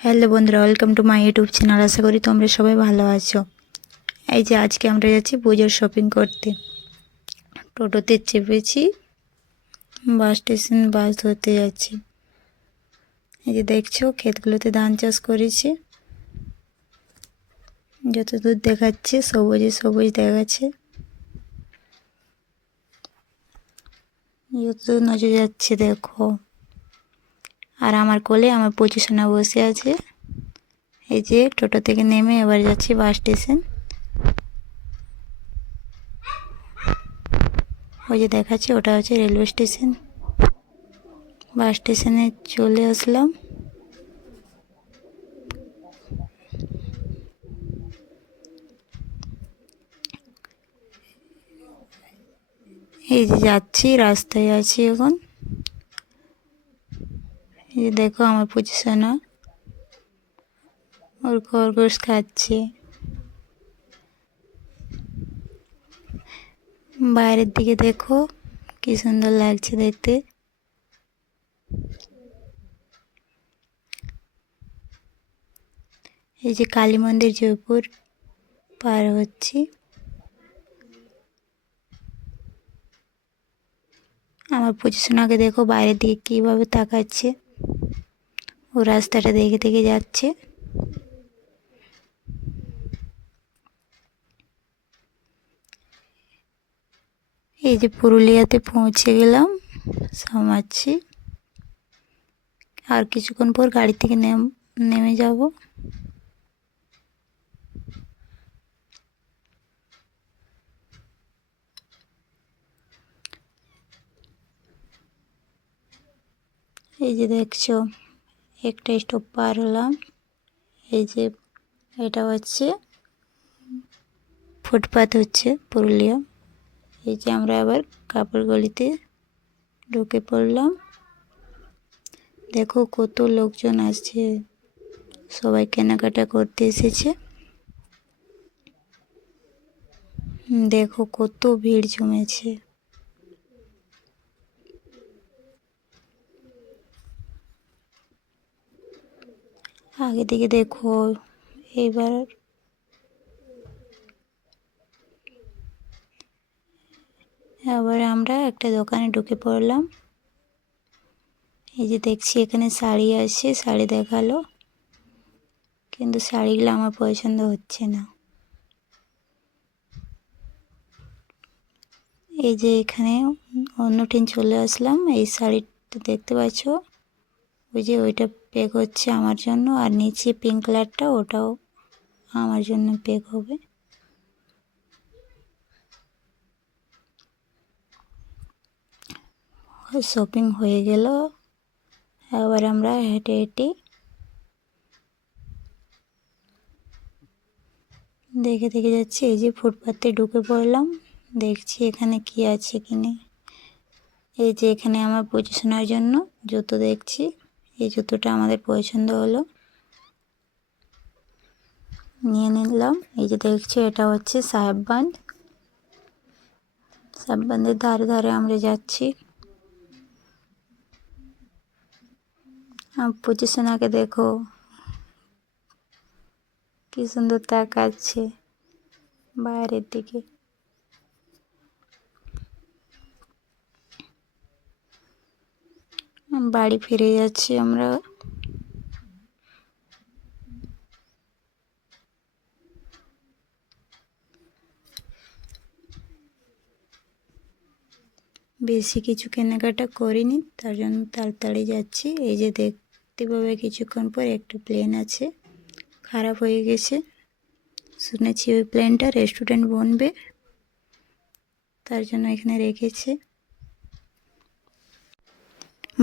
Hello বন্ধুরা, welcome to my YouTube channel. আশা করি তোমরা সবাই ভালো আছো। এই যে আজকে আমরা যাচ্ছি পুজোর শপিং করতে। টোটোতে চেপেছি, বাস স্টেশন বাস ধরতে যাচ্ছি। এই যে দেখছো ক্ষেতগুলোতে ধান চাষ করেছে, যত দূর দেখাচ্ছে সবুজে সবুজ দেখাচ্ছে, যত দূর নজর যাচ্ছে দেখো। আর আমার কোলে আমার পজিশনে বসে আছে। এই যে টোটো থেকে নেমে এবার যাচ্ছি বাস স্টেশন। ওই যে দেখাচ্ছে ওটা হচ্ছে রেলওয়ে স্টেশন। বাস স্টেশনে চলে আসলাম। এই যে যাচ্ছি, রাস্তায় আছি এখন। এই যে দেখো আমার পজিশন, ওর খরগোশ খাচ্ছে। বাইরের দিকে দেখো কি সুন্দর লাগছে দেখতে। এই যে কালী মন্দির জয়পুর পার হচ্ছি। আমার পজিশন আগে দেখো বাইরের দিকে কিভাবে তাকাচ্ছে, ও রাস্তাটা দেখে দেখে যাচ্ছে। এই যে পুরুলিয়াতে পৌঁছে গেলাম, সামাচ্ছি। আর কিছুক্ষণ পর গাড়ি থেকে নেমে যাব। এই যে দেখছো একটা স্টপ পার হলাম। এই যে এটা হচ্ছে ফুটপাথ হচ্ছে পুরুলিয়া। এই যে আমরা আবার কাপড় গলিতে ঢুকে পড়লাম। দেখো কত লোকজন আসছে, সবাই কেনাকাটা করতে এসেছে। দেখো কত ভিড় জমেছে। আগে দিকে দেখো। এবার আমরা একটা দোকানে ঢুকে পড়লাম। এই যে দেখছি এখানে শাড়ি আছে, শাড়ি দেখালো, কিন্তু শাড়িগুলো আমার পছন্দ হচ্ছে না। এই যে এখানে অন্য ট্রেন চলে আসলাম। এই শাড়িটা দেখতে পাচ্ছ, ওই যে ওইটা প্যাক হচ্ছে আমার জন্য, আর নিচে পিঙ্ক কালারটা ওটাও আমার জন্য প্যাক হবে। শপিং হয়ে গেল। এবার আমরা হেঁটে হেঁটে দেখে দেখে যাচ্ছি। এই যে ফুটপাতে ঢুকে পড়লাম, দেখছি এখানে কি আছে কি নেই। এই যে এখানে আমার পজিশনের জন্য জুতো দেখছি। এই জুতোটা আমাদের পছন্দ হলো, নিয়ে নিলাম। এই যে দেখছি এটা হচ্ছে সাহেববাঁধ। সাহেববাঁধের ধারে ধারে আমরা যাচ্ছি। আমার পজিশন আগে দেখো কি সুন্দর তাকাচ্ছে বাইরের দিকে। বাড়ি ফিরে যাচ্ছি আমরা। বেশি কিছু কেনাকাটা করিনি, তার জন্য তাড়াতাড়ি যাচ্ছি। এই যে দেখতে পাবে কিছুক্ষণ পর একটা প্লেন আছে, খারাপ হয়ে গেছে। শুনেছি ওই প্লেনটা রেস্টুরেন্ট বনবে, তার জন্য এখানে রেখেছে।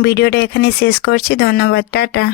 ভিডিওটা এখানে শেষ করছি। ধন্যবাদ, টাটা।